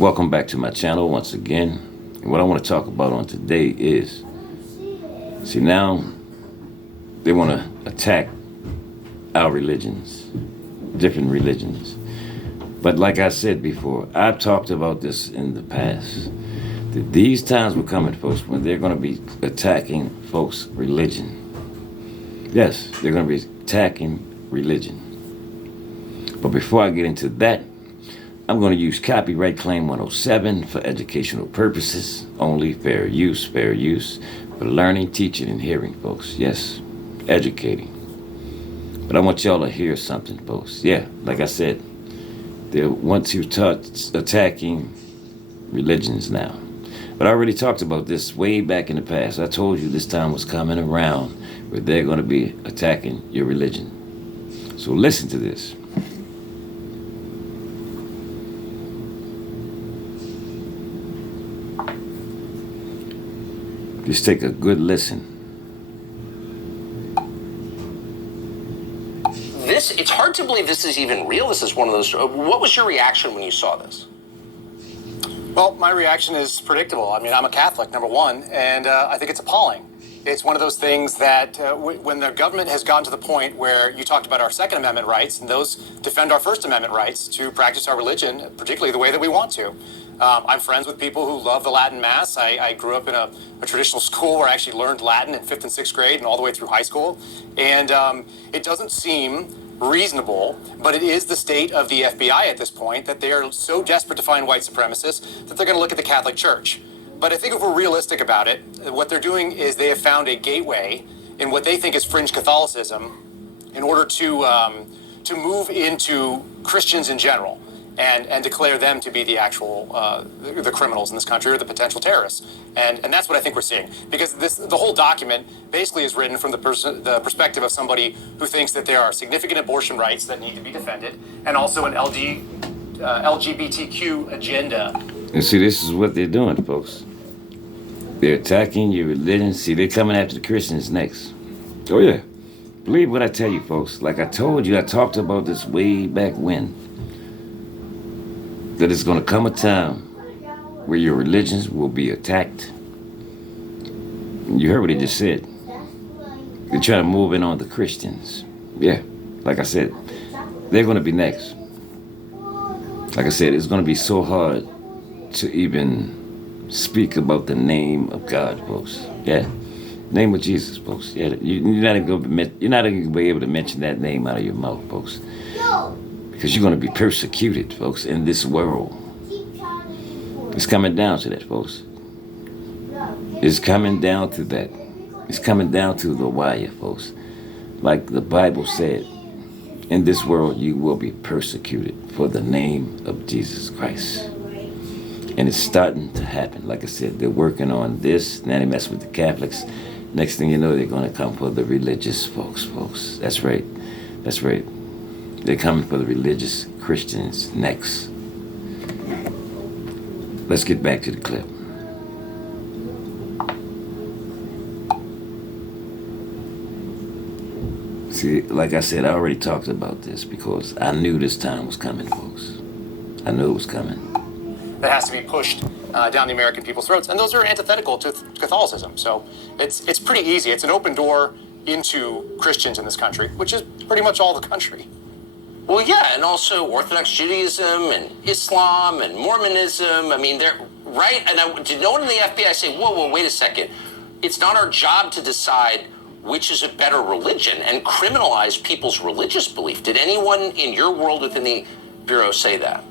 Welcome back to my channel once again. And what I want to talk about on today is, see, now they want to attack our religions, different religions. But like I said before, I've talked about this in the past, that these times were coming, folks, when they're going to be attacking folks' religion. Yes, they're going to be attacking religion. But before I get into that, I'm going to use copyright claim 107 for educational purposes only. Fair use for learning, teaching, and hearing, folks. Yes, educating. But I want y'all to hear something, folks. Yeah, like I said, they want to start attacking religions now. But I already talked about this way back in the past. I told you this time was coming around where they're going to be attacking your religion. So listen to this. Just take a good listen. It's hard to believe this is even real. This is one of those. What was your reaction when you saw this? Well, my reaction is predictable. I mean, I'm a Catholic, number one, and I think it's appalling. It's one of those things that when the government has gotten to the point where you talked about our Second Amendment rights, and those defend our First Amendment rights to practice our religion, particularly the way that we want to. I'm friends with people who love the Latin Mass. I grew up in a traditional school where I actually learned Latin in 5th and 6th grade and all the way through high school. And it doesn't seem reasonable, but it is the state of the FBI at this point that they are so desperate to find white supremacists that they're going to look at the Catholic Church. But I think if we're realistic about it, what they're doing is they have found a gateway in what they think is fringe Catholicism in order to move into Christians in general and declare them to be the actual the criminals in this country or the potential terrorists. And that's what I think we're seeing. Because the whole document basically is written from the perspective of somebody who thinks that there are significant abortion rights that need to be defended and also an LGBTQ agenda. And see, this is what they're doing, folks. They're attacking your religion. See, they're coming after the Christians next. Oh, yeah. Believe what I tell you, folks. Like I told you, I talked about this way back when. That it's going to come a time where your religions will be attacked. You heard what he just said. They're trying to move in on the Christians. Yeah, like I said, they're going to be next. Like I said, it's going to be so hard to even speak about the name of God, folks. Yeah, name of Jesus, folks. Yeah, you're not even going to be able to mention that name out of your mouth, folks. Because you're going to be persecuted, folks, in this world. It's coming down to that, folks. It's coming down to that. It's coming down to the wire, folks. Like the Bible said, in this world you will be persecuted for the name of Jesus Christ. And it's starting to happen. Like I said, they're working on this. Now they mess with the Catholics. Next thing you know, they're going to come for the religious folks. That's right. That's right. They're coming for the religious Christians next. Let's get back to the clip. See, like I said, I already talked about this because I knew this time was coming, folks. I knew it was coming. That has to be pushed down the American people's throats, and those are antithetical to Catholicism. So it's pretty easy. It's an open door into Christians in this country, which is pretty much all the country. Well, yeah, and also Orthodox Judaism and Islam and Mormonism. I mean, they're right. And did no one in the FBI say, whoa, wait a second. It's not our job to decide which is a better religion and criminalize people's religious belief. Did anyone in your world within the Bureau say that?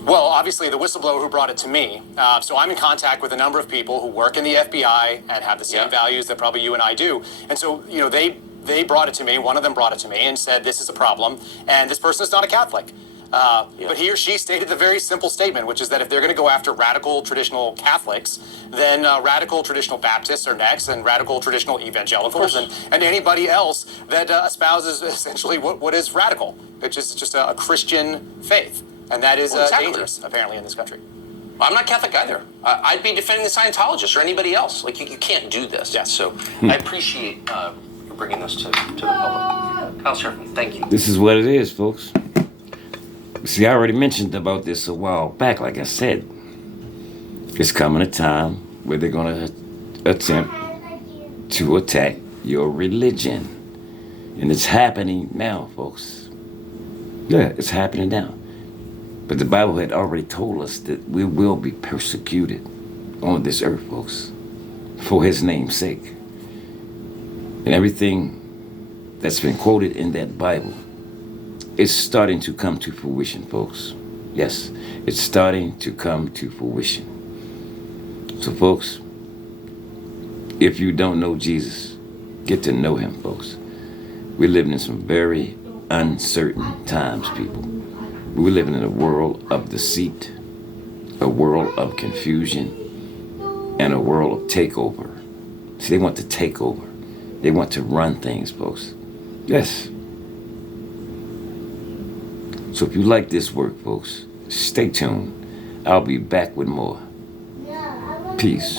Well, obviously, the whistleblower who brought it to me. So I'm in contact with a number of people who work in the FBI and have the same values that probably you and I do. And so, you know, they brought it to me. One of them brought it to me and said, this is a problem. And this person is not a Catholic. But he or she stated the very simple statement, which is that if they're going to go after radical traditional Catholics, then radical traditional Baptists are next, and radical traditional evangelicals, and anybody else that espouses essentially what is radical, which is just a Christian faith. And that is dangerous, apparently, in this country. I'm not Catholic either. I'd be defending the Scientologists or anybody else. Like, you can't do this. Yes. So I appreciate you bringing this to the public. Kyle Sherman, thank you. This is what it is, folks. See, I already mentioned about this a while back. Like I said, it's coming a time where they're going to attempt to attack your religion. And it's happening now, folks. Yeah, it's happening now. But the Bible had already told us that we will be persecuted on this earth, folks, for his name's sake. And everything that's been quoted in that Bible is starting to come to fruition, folks. Yes, it's starting to come to fruition. So, folks, if you don't know Jesus, get to know him, folks. We're living in some very uncertain times, people. We're living in a world of deceit, a world of confusion, and a world of takeover. See, they want to take over. They want to run things, folks. Yes. So if you like this work, folks, stay tuned. I'll be back with more. Peace.